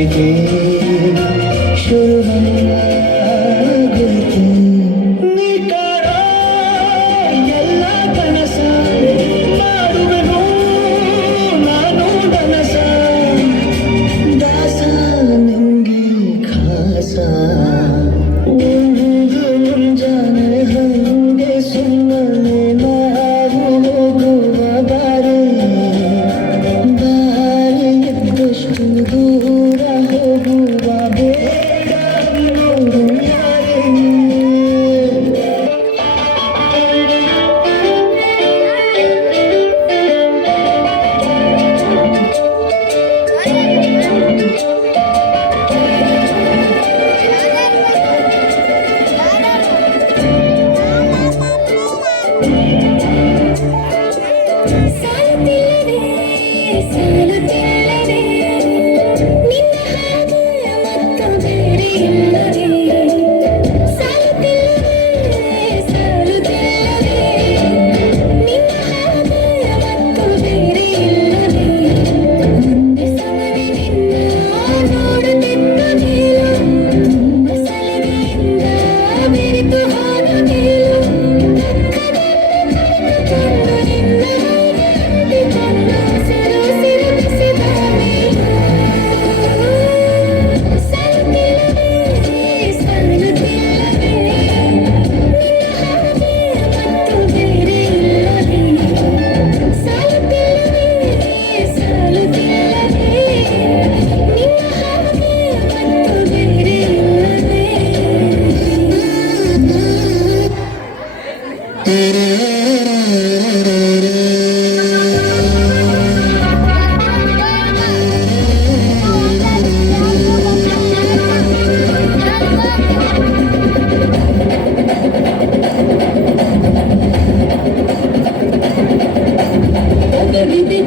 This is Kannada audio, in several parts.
ಪ್ರೀತಿ ಶುರುವಾಗೋಯ್ತು. ನೀ ಕಾಣೋ ಎಲ್ಲ ಕನಸ ಮಾಡುವೆನು ನಾನು ನನಸ, ದಾಸ ನಿಂಗೆ ಖಾಸ. ಒಂದು ಮುಂಜಾನೆ ಹಂಗೆ ಸುಮ್ಮನೆ ನಾವು ಹೋಗುವ ಬಾರಿ, ದಾರಿ ಇದ್ದಷ್ಟು ದೂರ ಹೋಗುವ ಬೇಡ ನೋಡು ಯಾರೇ.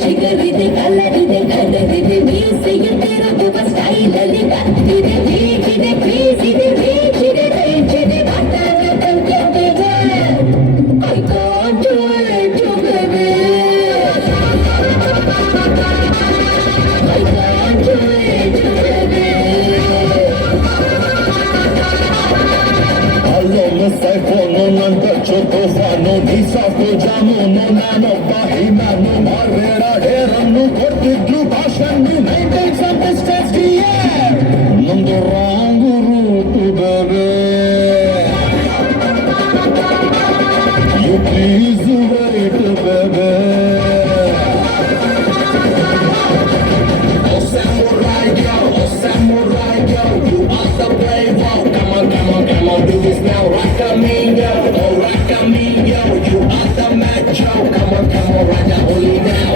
ಜಿಗರಿದೆ ಕಲರಿದೆ ಕಲರಿದೆ ಮೀಸೆಯುತ್ತಿರುವ ಸ್ಟೈಲಲ್ಲಿ ಕತ್ತಿದೆ ಹೀಗಿದೆ ಬೀಸಿದೆ ಬೀಚಿದೆ ಬೀಚಿದೆ ಬಟ್ಟನ ತಂಗಿದೆ I can't do it to baby I can't do it to baby Allora stai fuori, non faccio tofano, di sotto giamo, non hanno bahimano, marrera, erano corti giù, pasciano, maintain some distance, yeah! Non dorango route, baby. You please wait, baby. Oh samurai girl, you are the brave one. Come on, do this now, rock a mingo, oh rock a mingo, you are the macho. Come on, right now, only now.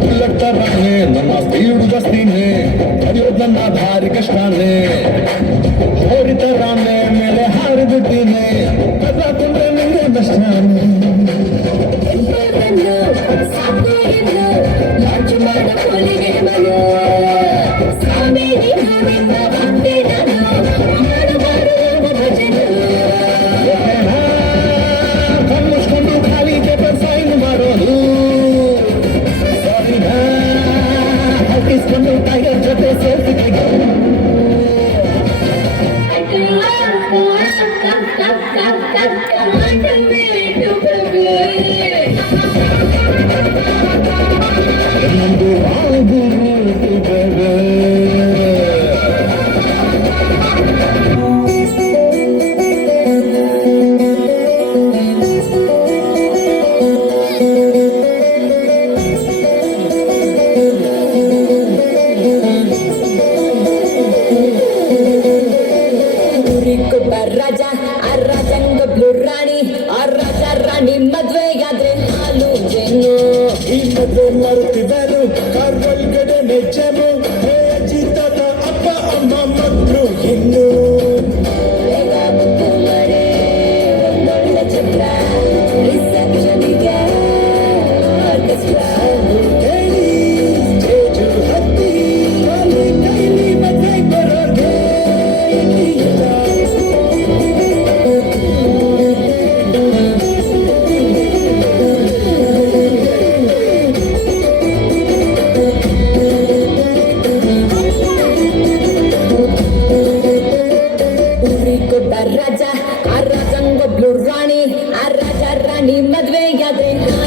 Bullet ತರಾನೆ ನನ್ನ ಸ್ಪೀಡ್ ಜಾಸ್ತಿನೇ, ಕಡಿಯೋದು ನನ್ನ ಭಾರಿ ಕಷ್ಟನೇ, ಹೋರಿ ತರಾನೆ ಮೇಲೆ ಹಾರಿಬಿಟ್ಟಿನೇ, ಕದ್ರಾಕೊಂಡ್ರೆ ನಿಂಗೆ ಕಷ್ಟನೇ. ಕಣ್ಮುಚ್ಕೊಂಡು ಖಾಲಿ ಪೇಪರ್ ಸೈನ್ ಮಾಡೋದು, ಹಾಕಿಸ್ಕೊಂಡು ಟೈಗರ್ ಜೊತೆ ಸೇರ್ಸಿ ನಂದು ರಾಜ ಆ ರಾಜಂಗ ಬ್ಲೂ ರಾಣಿ ಆ ರಾಜ ರಾಣಿ ಮದ್ವೆಗಾದ್ರೆ ಹಾಲು ಜೇನು ಈ ಮದುವೆ ಮಾಡುತ್ತಿದ್ದರು ಕಾರ್ ಒಳಗಡೆ ನೆಚ್ಚನು, ಜೀತದ ಅಪ್ಪ ಅಮ್ಮ ಮಕ್ಕಳು ಇನ್ನು ಒಳ್ಳೆ ಚಿತ್ರ ರಿಸೆಪ್ಷನಿಗೆ ಸ್ಟೇಜು ಹತ್ತಿ ಕೈಲಿ ಮದುವೆ ಬರೋದೆ. ರಾಣಿ ಮದ್ವೆಯಾದ್ರೆ ಹಾಲು